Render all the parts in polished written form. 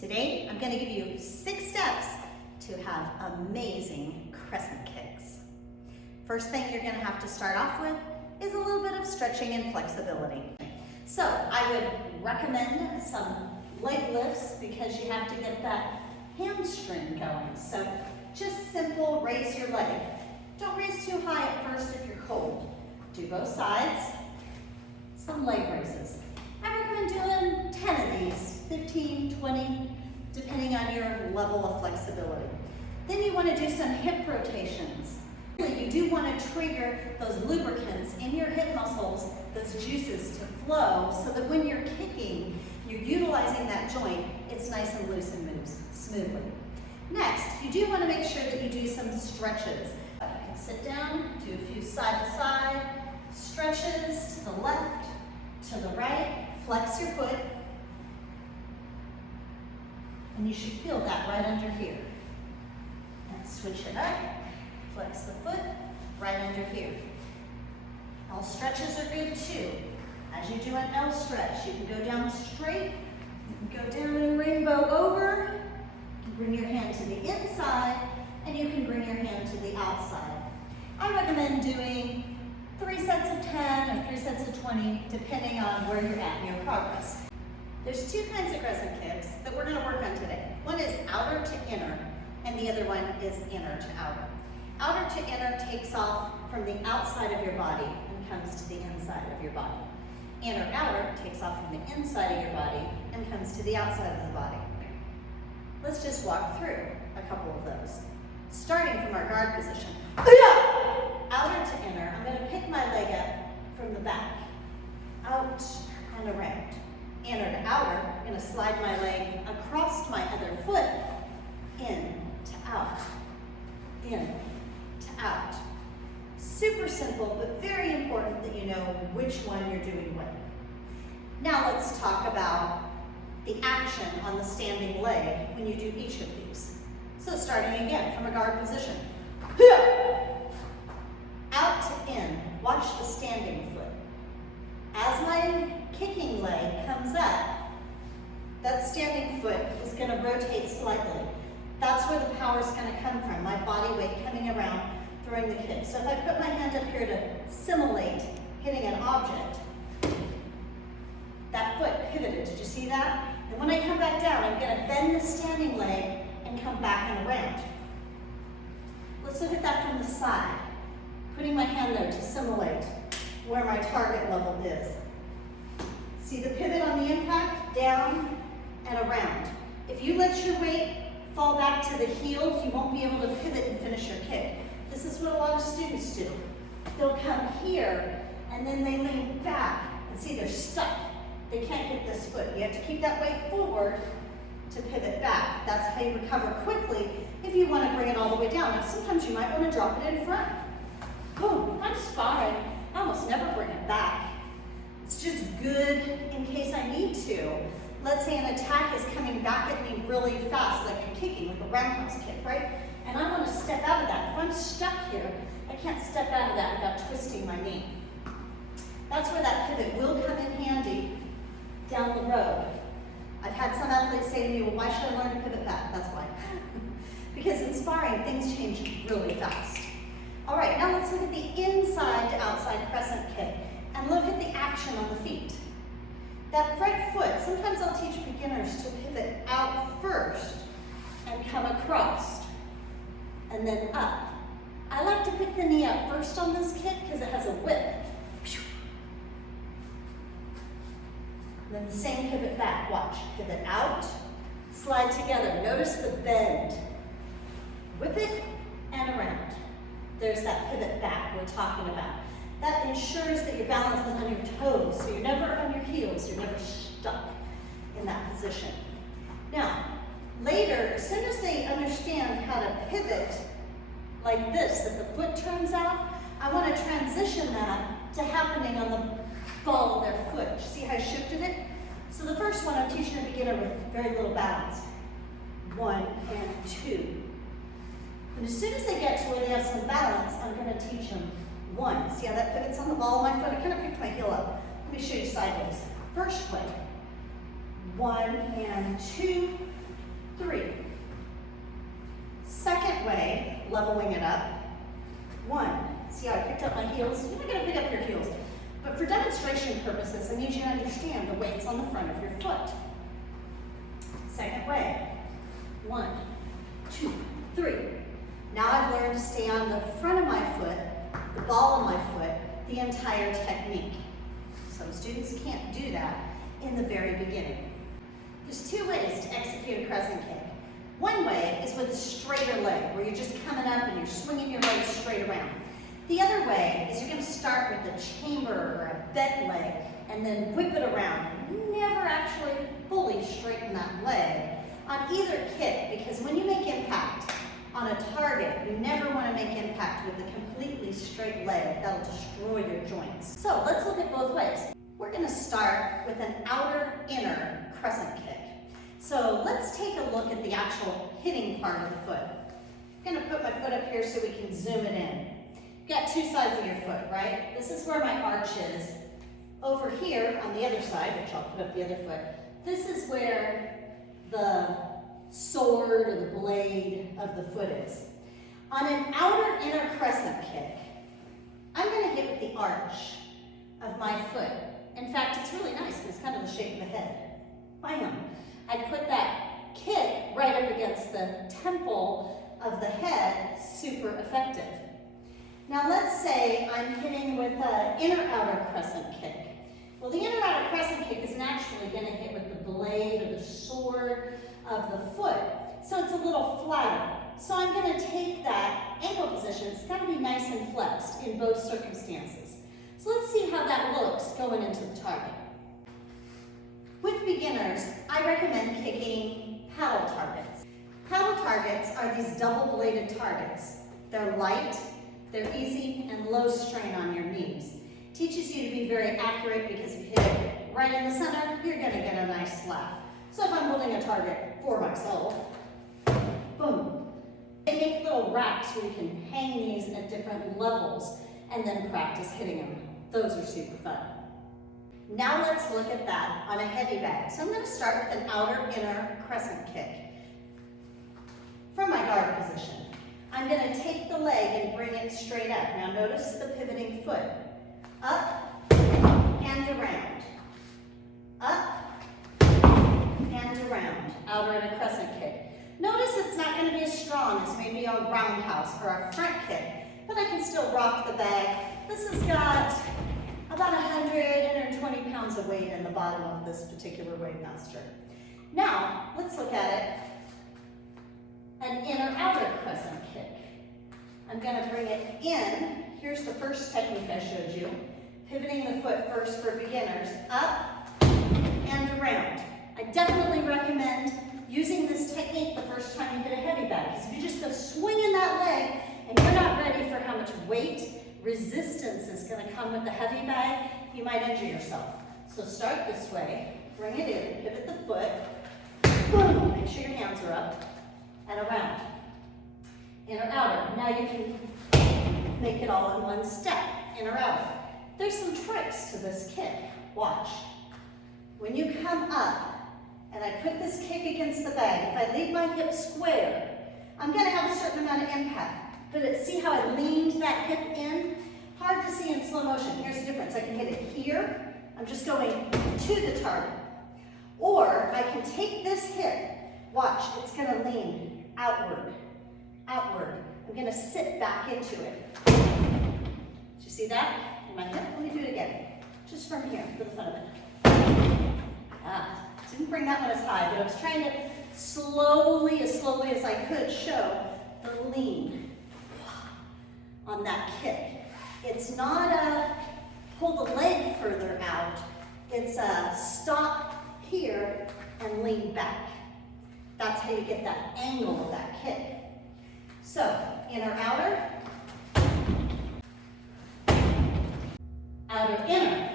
Today, I'm going to give you 6 steps to have amazing crescent kicks. First thing you're going to have to start off with is a little bit of stretching and flexibility. So I would recommend some leg lifts because you have to get that hamstring going. So just simple raise your leg. Don't raise too high at first if you're cold. Do both sides. Some leg raises. I recommend doing 10 of these, 15, 20, depending on your level of flexibility. Then you want to do some hip rotations. You do want to trigger those lubricants in your hip muscles, those juices to flow, so that when you're kicking, you're utilizing that joint, it's nice and loose and moves smoothly. Next, you do want to make sure that you do some stretches. You can sit down, do a few side-to-side stretches to the left, to the right, flex your foot, and you should feel that right under here. And switch it up, flex the foot, right under here. All stretches are good too. As you do an L stretch, you can go down straight, you can go down and rainbow over, you can bring your hand to the inside, and you can bring your hand to the outside. I recommend doing 3 sets of 10 or 3 sets of 20, depending on where you're at in your progress. There's 2 kinds of crescent kicks that we're going to work on today. One is outer to inner, and the other one is inner to outer. Outer to inner takes off from the outside of your body and comes to the inside of your body. Inner outer takes off from the inside of your body and comes to the outside of the body. Let's just walk through a couple of those. Starting from our guard position. Outer to inner, I'm going to pick my leg up from the back, out and around. Inner to outer, I'm going to slide my leg across my other foot, in to out, in to out. Super simple, but very important that you know which one you're doing when. Now let's talk about the action on the standing leg when you do each of these. So starting again from a guard position. Out to in, watch the standing foot. As my kicking leg comes up, that standing foot is going to rotate slightly. That's where the power is going to come from, my body weight coming around, throwing the kick. So if I put my hand up here to simulate hitting an object, that foot pivoted, did you see that? And when I come back down, I'm going to bend the standing leg and come back and around. Let's look at that from the side. Putting my hand there to simulate where my target level is. See the pivot on the impact? Down and around. If you let your weight fall back to the heels, you won't be able to pivot and finish your kick. This is what a lot of students do. They'll come here and then they lean back and see they're stuck. They can't get this foot. You have to keep that weight forward to pivot back. That's how you recover quickly if you want to bring it all the way down. Now sometimes you might want to drop it in front. Boom, if I'm sparring, I almost never bring it back. It's just good in case I need to. Let's say an attack is coming back at me really fast, like I'm kicking with a roundhouse kick, right? And I want to step out of that. If I'm stuck here, I can't step out of that without twisting my knee. That's where that pivot will come in handy down the road. I've had some athletes say to me, well, why should I learn to pivot back? That's why. Because in sparring, things change really fast. All right, now let's look at the inside to outside crescent kick and look at the action on the feet. That right foot, sometimes I'll teach beginners to pivot out first and come across and then up. I like to pick the knee up first on this kick because it has a whip. And then the same pivot back, watch. Pivot out, slide together. Notice the bend. Whip it and around. There's that pivot back we're talking about. That ensures that your balance is on your toes, so you're never on your heels, you're never stuck in that position. Now, later, as soon as they understand how to pivot like this, that the foot turns out, I want to transition that to happening on the ball of their foot. See how I shifted it? So the first one, I'm teaching a beginner with very little balance. 1 and 2. And as soon as they get to where they have some balance, I'm going to teach them 1. See how that pivots on the ball of my foot? I kind of picked my heel up. Let me show you sideways. First way. 1 and 2, See how I picked up my heels? You're not gonna pick up your heels. But for demonstration purposes, I need you to understand the weights on the front of your foot. Second way. 1, 2, 3. Now I've learned to stay on the front of my foot, the ball of my foot, the entire technique. Some students can't do that in the very beginning. There's 2 ways to execute a crescent kick. One way is with a straighter leg, where you're just coming up and you're swinging your legs straight around. The other way is you're going to start with a chamber or a bent leg and then whip it around. You never actually fully straighten that leg on either kick, because when you make impact on a target, you never want to make impact with a completely straight leg. That'll destroy your joints. So let's look at both ways. We're going to start with an outer-inner crescent kick. So let's take a look at the actual hitting part of the foot. I'm going to put my foot up here so we can zoom it in. You've got 2 sides of your foot, right? This is where my arch is. Over here on the other side, which I'll put up the other foot, this is where the sword or the blade of the foot is. On an outer-inner crescent kick, I'm going to hit with the arch of my foot. In fact, it's really nice because it's kind of the shape of the head. Bam! I put that kick right up against the temple of the head, super effective. Now let's say I'm hitting with an inner-outer crescent kick. Well, the inner-outer crescent kick isn't actually going to hit with the blade or the sword of the foot, so it's a little flatter. So I'm going to take that ankle position. It's got to be nice and flexed in both circumstances. So let's see how that looks going into the target. With beginners, I recommend kicking paddle targets. Paddle targets are these double-bladed targets. They're light, they're easy, and low strain on your knees. Teaches you to be very accurate, because if you hit it right in the center, you're going to get a nice slap. So if I'm holding a target for myself, boom. They make little racks where you can hang these at different levels and then practice hitting them. Those are super fun. Now let's look at that on a heavy bag. So I'm going to start with an outer-inner crescent kick. From my guard position, I'm going to take the leg and bring it straight up. Now notice the pivoting foot. Up and around. Up and around. Outer-inner crescent kick. Notice it's not going to be as strong as maybe a roundhouse or a front kick, but I can still rock the bag. This has got about 120 pounds of weight in the bottom of this particular wavemaster. Now, let's look at it. An inner-outer crescent kick. I'm going to bring it in. Here's the first technique I showed you. Pivoting the foot first for beginners. Up and around. I definitely recommend using this technique the first time you hit a heavy bag, because if you just go swinging that leg and you're not ready for how much weight, resistance is going to come with the heavy bag, you might injure yourself. So start this way, bring it in, pivot the foot, boom, make sure your hands are up, and around. Inner, outer. Now you can make it all in one step, inner, outer. There's some tricks to this kick. Watch. When you come up, and I put this kick against the bag, if I leave my hip square, I'm going to have a certain amount of impact. But see how I leaned that hip in? Hard to see in slow motion. Here's the difference. I can hit it here. I'm just going to the target. Or I can take this hip. Watch, it's going to lean outward, outward. I'm going to sit back into it. Did you see that? In my hip? Let me do it again. Just from here, for the fun of it. Didn't bring that one as high, but I was trying to slowly as I could, show the lean on that kick. It's not a pull the leg further out. It's a stop here and lean back. That's how you get that angle of that kick. So, inner, outer, outer, inner.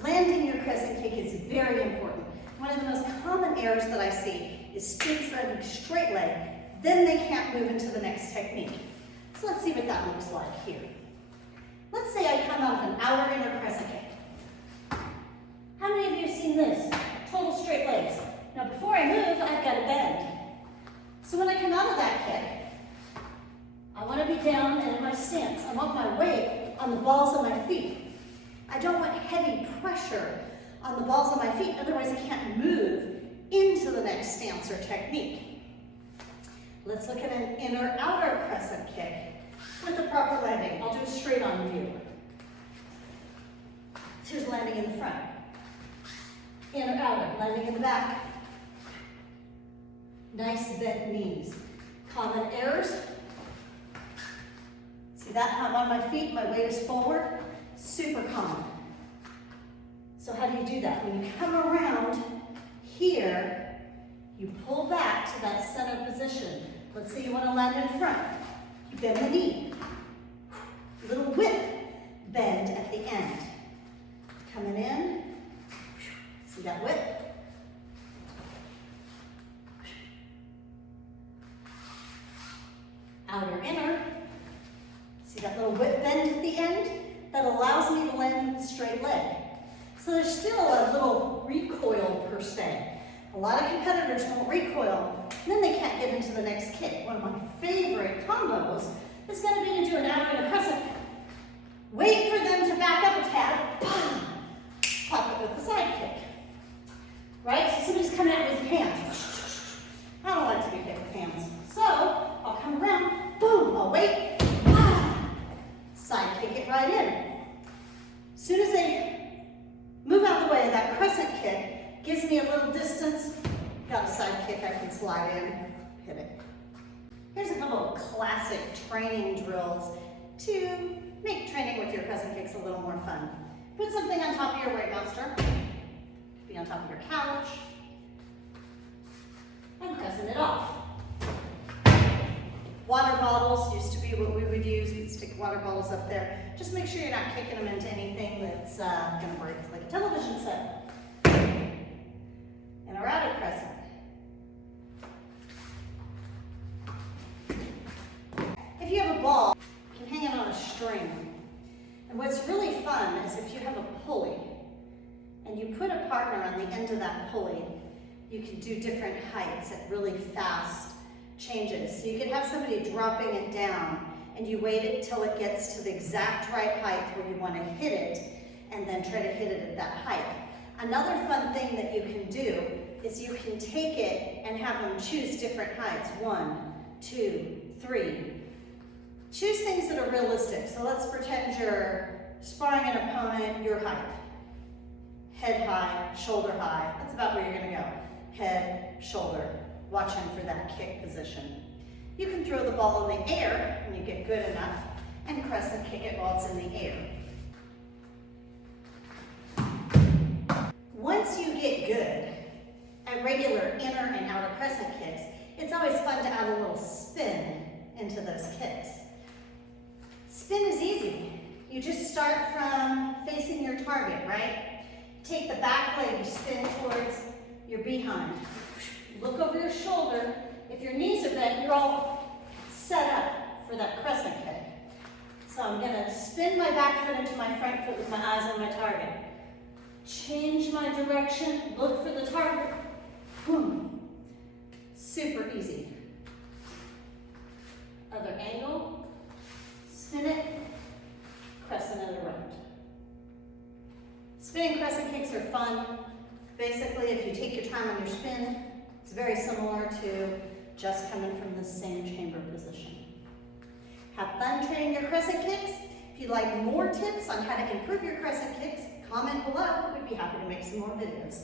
Landing your crescent kick is very important. One of the most common errors that I see is students running straight leg, then they can't move into the next technique. So let's see what that looks like here. Let's say I come out of an outer inner crescent kick. How many of you have seen this? Total straight legs. Now before I move, I've got to bend. So when I come out of that kick, I want to be get down and in my stance, I want my weight on the balls of my feet. I don't want heavy pressure on the balls of my feet, otherwise I can't move into the next stance or technique. Let's look at an inner-outer crescent kick with the proper landing. I'll do a straight-on view. So here's landing in the front. Inner-outer, landing in the back. Nice bent knees. Common errors. See that? I'm on my feet, my weight is forward. Super common. So how do you do that? When you come around here, you pull back to that center position. Let's say you want to land in front. You bend the knee. Little whip bend at the end. Coming in. See that whip? Outer, inner. See that little whip bend at the end? That allows me to land with a straight leg. So there's still a little recoil per se. A lot of competitors won't recoil, and then they can't get into the next kick. One of my favorite combos is going to be to do an outer inner crescent. Wait for them to back up a tad, boom, pop it with the side kick. Right? So somebody's coming at me with hands. I don't like to be hit with hands. So I'll come around, boom, I'll wait, side kick it right in. As soon as they move out of the way, that crescent kick gives me a little distance. Got a side kick I can slide in, hit it. Here's a couple of classic training drills to make training with your crescent kicks a little more fun. Put something on top of your wavemaster. Be on top of your couch. And crescent it off. Water bottles used to be what we would use. We'd stick water bottles up there. Just make sure you're not kicking them into anything that's going to break, like a television set. And a outer crescent. If you have a ball, you can hang it on a string. And what's really fun is if you have a pulley and you put a partner on the end of that pulley, you can do different heights at really fast changes. So you can have somebody dropping it down and you wait it till it gets to the exact right height where you want to hit it and then try to hit it at that height. Another fun thing that you can do is you can take it and have them choose different heights. 1, 2, 3. Choose things that are realistic. So let's pretend you're sparring an opponent your height. Head high, shoulder high. That's about where you're going to go. Head, shoulder, watching for that kick position. You can throw the ball in the air when you get good enough and crescent kick it while it's in the air. Once you get good at regular inner and outer crescent kicks, it's always fun to add a little spin into those kicks. Spin is easy. You just start from facing your target, right? Take the back leg, you spin towards your behind. Look over your shoulder. If your knees are bent, you're all set up for that crescent kick. So I'm going to spin my back foot into my front foot with my eyes on my target. Change my direction, look for the target. Boom. Super easy. Other angle, spin it, crescent it around. Spinning crescent kicks are fun. Basically, if you take your time on your spin, it's very similar to just coming from the same chamber position. Have fun training your crescent kicks. If you'd like more tips on how to improve your crescent kicks, comment below. We'd be happy to make some more videos.